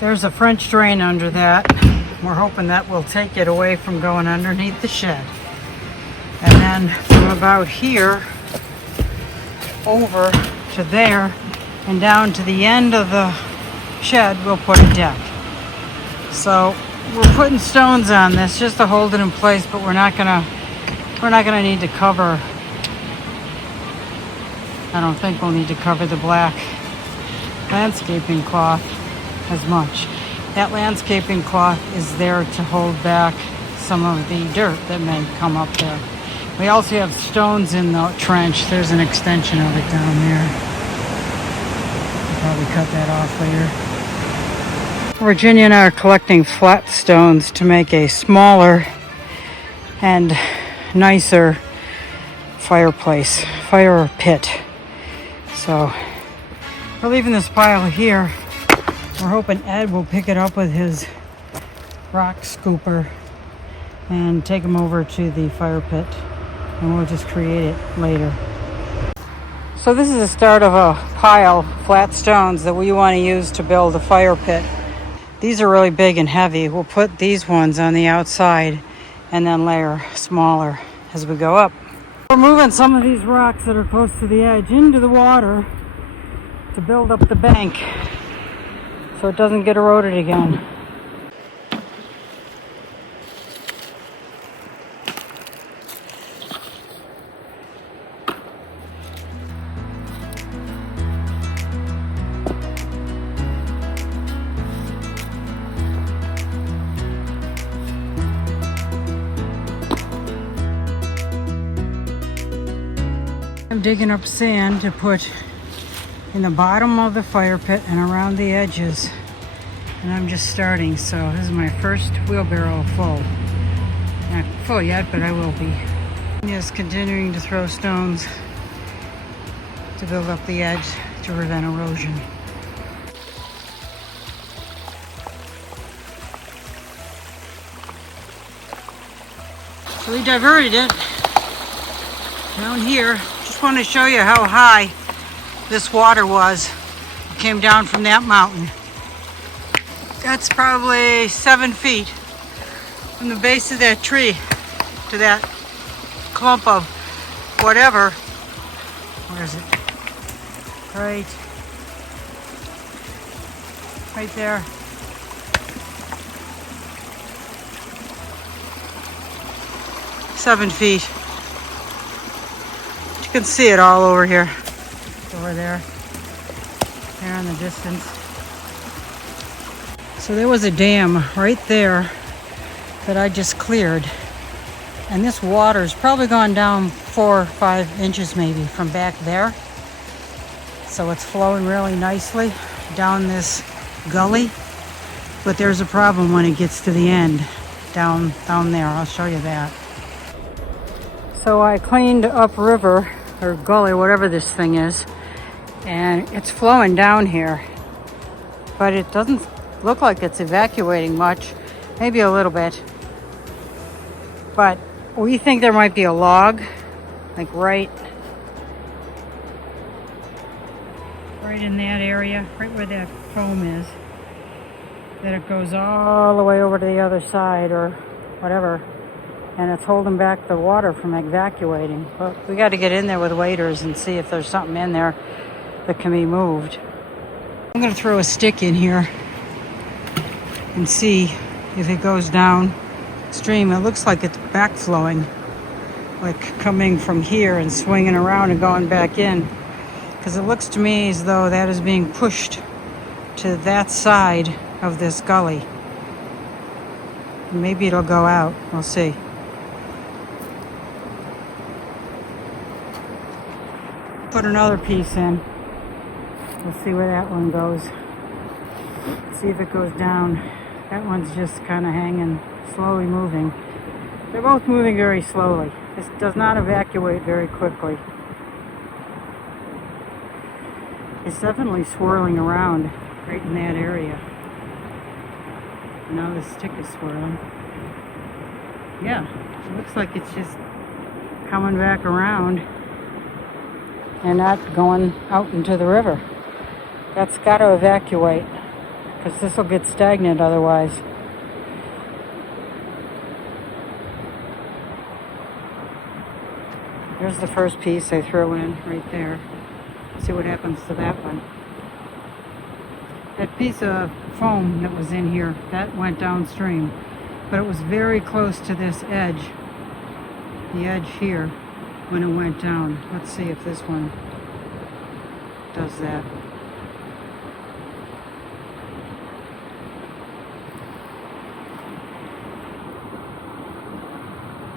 There's a French drain under that. We're hoping that will take it away from going underneath the shed. And then from about here over to there and down to the end of the shed, we'll put a deck. So we're putting stones on this just to hold it in place, but we're not gonna need to cover. I don't think we'll need to cover the black landscaping cloth as much. That landscaping cloth is there to hold back some of the dirt that may come up there. We also have stones in the trench. There's an extension of it down there. I'll probably cut that off later. Virginia and I are collecting flat stones to make a smaller and nicer fire pit. So we're leaving this pile here. We're hoping Ed will pick it up with his rock scooper and take them over to the fire pit, and we'll just create it later. So this is the start of a pile of flat stones that we want to use to build a fire pit. These are really big and heavy. We'll put these ones on the outside and then layer smaller as we go up. We're moving some of these rocks that are close to the edge into the water to build up the bank so it doesn't get eroded again. I'm digging up sand to put in the bottom of the fire pit and around the edges, and I'm just starting. So this is my first wheelbarrow full. Not full yet, but I will be. Just continuing to throw stones to build up the edge to prevent erosion. So we diverted it down here. Just want to show you how high this water was. It came down from that mountain. That's probably 7 feet from the base of that tree to that clump of whatever. Where is it? Right there. Seven feet. You can see it all over here. It's over there in the distance. So there was a dam right there that I just cleared, and this water's probably gone down 4 or 5 inches maybe from back there. So it's flowing really nicely down this gully, but there's a problem when it gets to the end down there. I'll show you that. So I cleaned up river or gully, whatever this thing is, and it's flowing down here, but it doesn't look like it's evacuating much, maybe a little bit. But we think there might be a log, like right in that area, right where that foam is, that it goes all the way over to the other side or whatever, and it's holding back the water from evacuating. But we got to get in there with waders and see if there's something in there that can be moved. I'm going to throw a stick in here and see if it goes downstream. It looks like it's backflowing, like coming from here and swinging around and going back in, because it looks to me as though that is being pushed to that side of this gully. Maybe it'll go out. We'll see. Put another piece in. We'll see where that one goes. See if it goes down. That one's just kind of hanging, slowly moving. They're both moving very slowly. This does not evacuate very quickly. It's definitely swirling around right in that area. Now the stick is swirling. Yeah, it looks like it's just coming back around and not going out into the river. That's got to evacuate, because this will get stagnant otherwise. Here's the first piece I throw in right there. See what happens to that one. That piece of foam that was in here, that went downstream, but it was very close to this edge, the edge here, when it went down. Let's see if this one does that.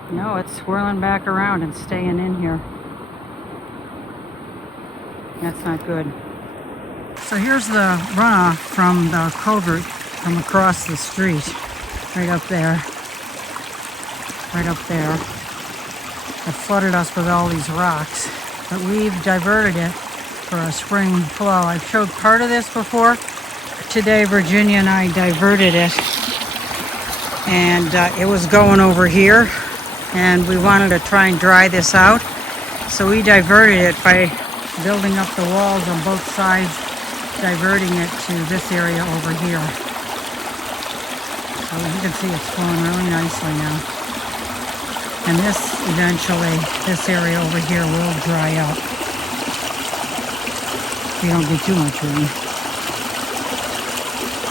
No, it's swirling back around and staying in here. That's not good. So here's the runoff from the culvert from across the street. Right up there. Right up there. It flooded us with all these rocks. But we've diverted it for a spring flow. I've showed part of this before. Today Virginia and I diverted it. And it was going over here. And we wanted to try and dry this out. So we diverted it by building up the walls on both sides, diverting it to this area over here. So you can see it's flowing really nicely now. And this eventually, this area over here will dry out. We don't get too much rain.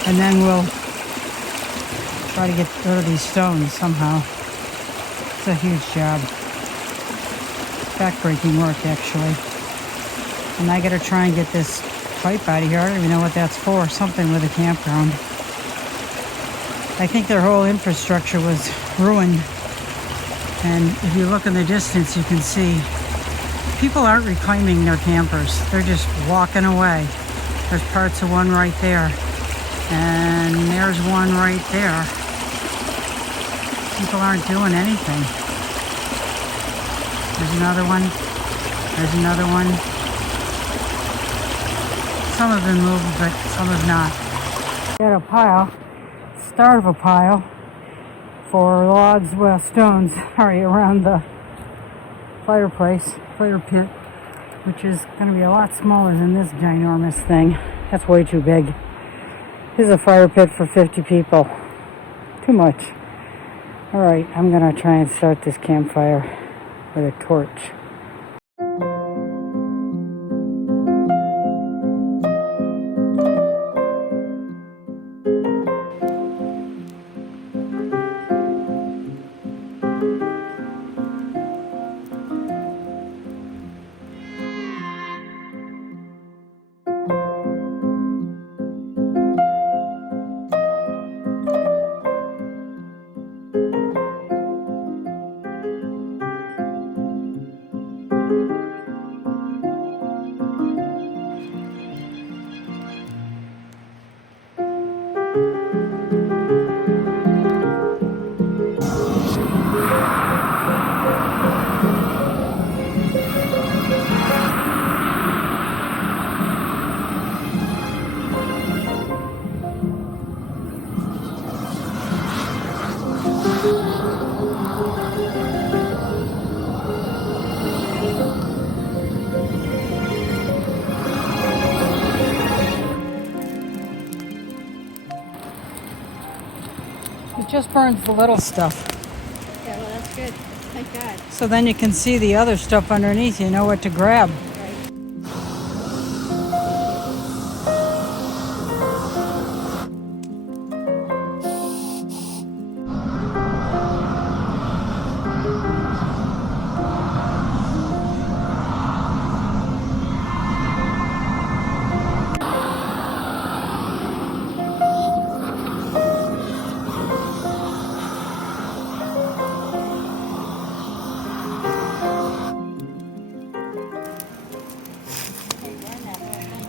And then we'll try to get rid of these stones somehow. It's a huge job. Back-breaking work, actually. And I gotta try and get this pipe out of here. I don't even know what that's for. Something with a campground. I think their whole infrastructure was ruined. And if you look in the distance, you can see people aren't reclaiming their campers. They're just walking away. There's parts of one right there. And there's one right there. People aren't doing anything. There's another one. There's another one. Some have been moved, but some have not. Got a pile, start of a pile, for logs, well, stones, sorry, around the fireplace, fire pit, which is going to be a lot smaller than this ginormous thing. That's way too big. This is a fire pit for 50 people. Too much. Alright, I'm going to try and start this campfire with a torch. It just burns the little stuff. Yeah, well, that's good. Thank God. So then you can see the other stuff underneath. You know what to grab. Right.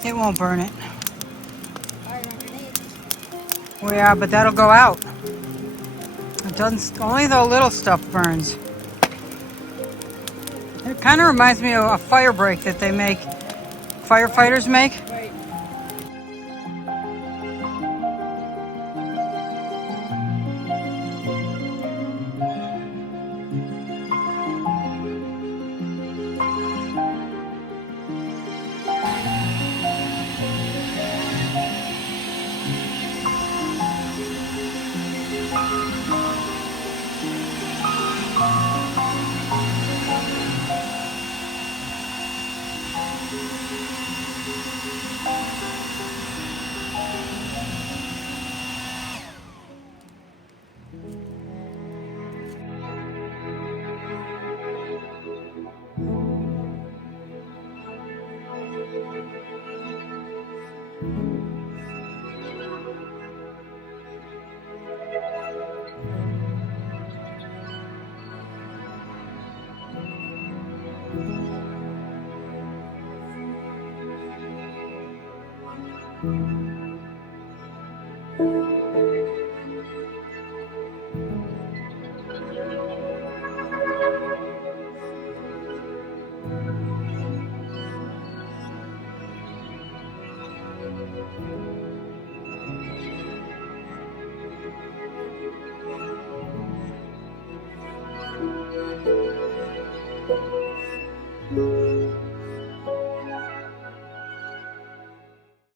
It won't burn it. Fire underneath. Well, yeah, but that'll go out. It doesn't. Only the little stuff burns. It kind of reminds me of a fire break that they make. Firefighters make. Right.